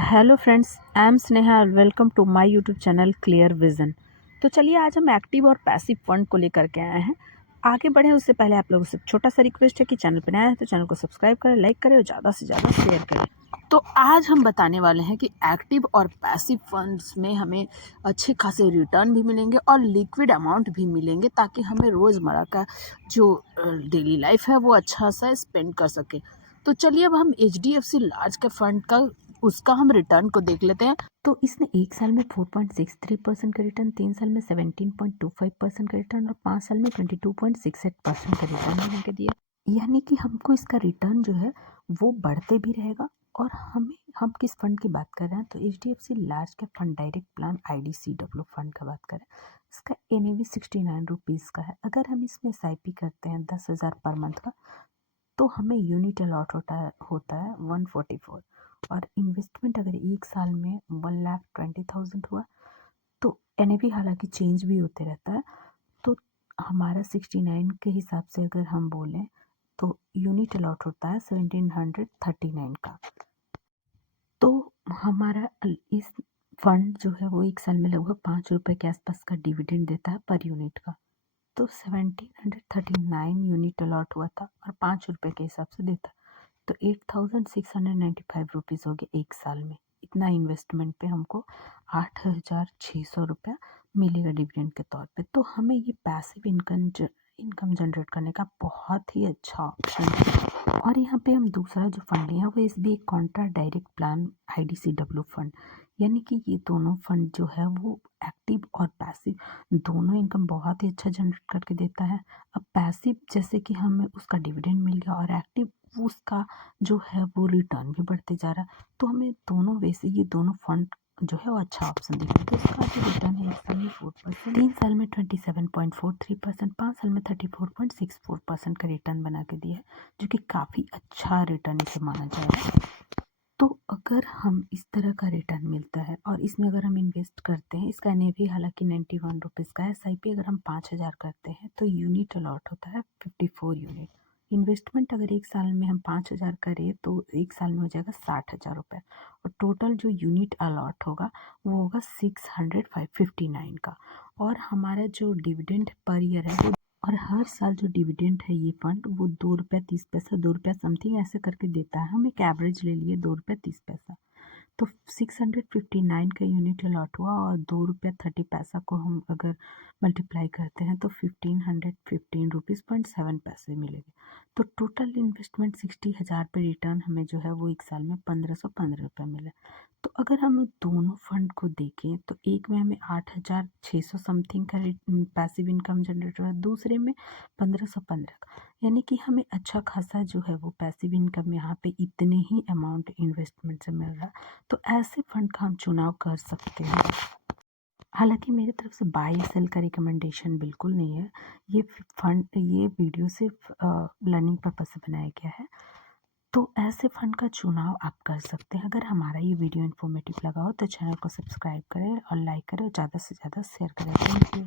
Hello friends, I am Sneha. Welcome to my YouTube channel clear vision. तो चलिए आज हम एक्टिव और पैसिव फंड को लेकर के आए हैं। आगे बढ़ें उससे पहले आप लोगों से छोटा सा रिक्वेस्ट है कि चैनल पर नया है तो चैनल को सब्सक्राइब करें, लाइक करें और ज़्यादा से ज़्यादा शेयर करें। तो आज हम बताने वाले हैं कि एक्टिव और पैसिव फंड्स में हमें अच्छे खासे रिटर्न भी मिलेंगे और लिक्विड अमाउंट भी मिलेंगे, ताकि हमें रोज़मर्रा का जो डेली लाइफ है वो अच्छा सा स्पेंड कर सके। तो चलिए अब हम HDFC लार्ज कैप फंड का उसका हम रिटर्न को देख लेते हैं। तो इसने एक साल में 4.63% का रिटर्न, 3 साल में 17.25% का रिटर्न और 5 साल में 22.68% का रिटर्न बना के दिया। यानी कि हमको इसका रिटर्न जो है वो बढ़ते भी रहेगा। और हम किस फंड की बात कर रहे हैं तो HDFC large cap fund direct plan IDCW fund का बात करें। इसका NAV 69 रुपीज़ का है। अगर हम इसमें SIP करते हैं 10,000 पर मंथ का तो हमें यूनिट अलॉट होता है 144। और इन्वेस्टमेंट अगर एक साल में 1,20,000 हुआ तो NAV हालांकि चेंज भी होते रहता है, तो हमारा 69 के हिसाब से अगर हम बोलें तो यूनिट अलॉट होता है 1739 का। तो हमारा इस फंड जो है वो एक साल में लगभग 5 रुपये के आसपास का डिविडेंड देता है पर यूनिट का। तो 1739 यूनिट अलॉट हुआ था और 5 रुपये के हिसाब से देता, तो 8,695 रुपीज़ हो गए एक साल में। इतना इन्वेस्टमेंट पे हमको 8,600 रुपया मिलेगा डिविडेंड के तौर पे। तो हमें ये पैसिव इनकम जनरेट करने का बहुत ही अच्छा ऑप्शन है। और यहाँ पे हम दूसरा जो फंड लिया वो SBI Contra direct plan IDCW fund, यानी कि ये दोनों फंड जो है वो एक्टिव और पैसिव दोनों इनकम बहुत ही अच्छा जनरेट करके देता है। अब पैसिव जैसे कि हमें उसका डिविडेंड मिल गया और एक्टिव उसका जो है वो रिटर्न भी बढ़ते जा रहा है। तो हमें दोनों वैसे ये दोनों फंड जो है वो अच्छा ऑप्शन दिख रहा है। तो इसका जो रिटर्न है एक साल में 4%, 3 साल में 27.43%, 5 साल में 34.64% का रिटर्न बना के दिया है, जो कि काफ़ी अच्छा रिटर्न इसे माना जाएगा। तो अगर हम इस तरह का रिटर्न मिलता है और इसमें अगर हम इन्वेस्ट करते हैं, इसका NAV हालांकि 91 रुपीज़ का है। SIP अगर हम 5,000 करते हैं तो यूनिट अलॉट होता है 54 यूनिट। इन्वेस्टमेंट अगर एक साल में हम 5,000 करें तो एक साल में हो जाएगा 60,000 रुपये। और टोटल जो यूनिट अलॉट होगा वो होगा 659 का। और हमारा जो डिविडेंड पर ईयर है वो, और हर साल जो डिविडेंड है ये फंड वो 2 रुपये 30 पैसा 2 रुपया समथिंग ऐसे करके देता है। हम एक एवरेज ले लिए 2 रुपये 30 पैसा। तो 659 का यूनिट अलॉट हुआ और 2 रुपया 30 पैसा को हम अगर मल्टीप्लाई करते हैं तो 1,515 रुपीज़ 0.7 पैसे मिलेंगे। तो टोटल इन्वेस्टमेंट 60,000 पे रिटर्न हमें जो है वो एक साल में 1,515 रुपये मिले। तो अगर हम दोनों फंड को देखें तो एक में हमें 8,600 समथिंग का पैसिव इनकम जनरेट हो रहा है, दूसरे में 1,515 का। यानी कि हमें अच्छा खासा जो है वो पैसिव इनकम यहाँ पे इतने ही अमाउंट इन्वेस्टमेंट से मिल रहा है। तो ऐसे फंड का हम चुनाव कर सकते हैं। हालांकि मेरी तरफ से बाय सेल का रिकमेंडेशन बिल्कुल नहीं है। ये वीडियो सिर्फ लर्निंग पर्पज से बनाया गया है। तो ऐसे फंड का चुनाव आप कर सकते हैं। अगर हमारा ये वीडियो इन्फॉर्मेटिव लगा हो तो चैनल को सब्सक्राइब करें और लाइक करें और ज़्यादा से ज़्यादा शेयर करें। Thank you.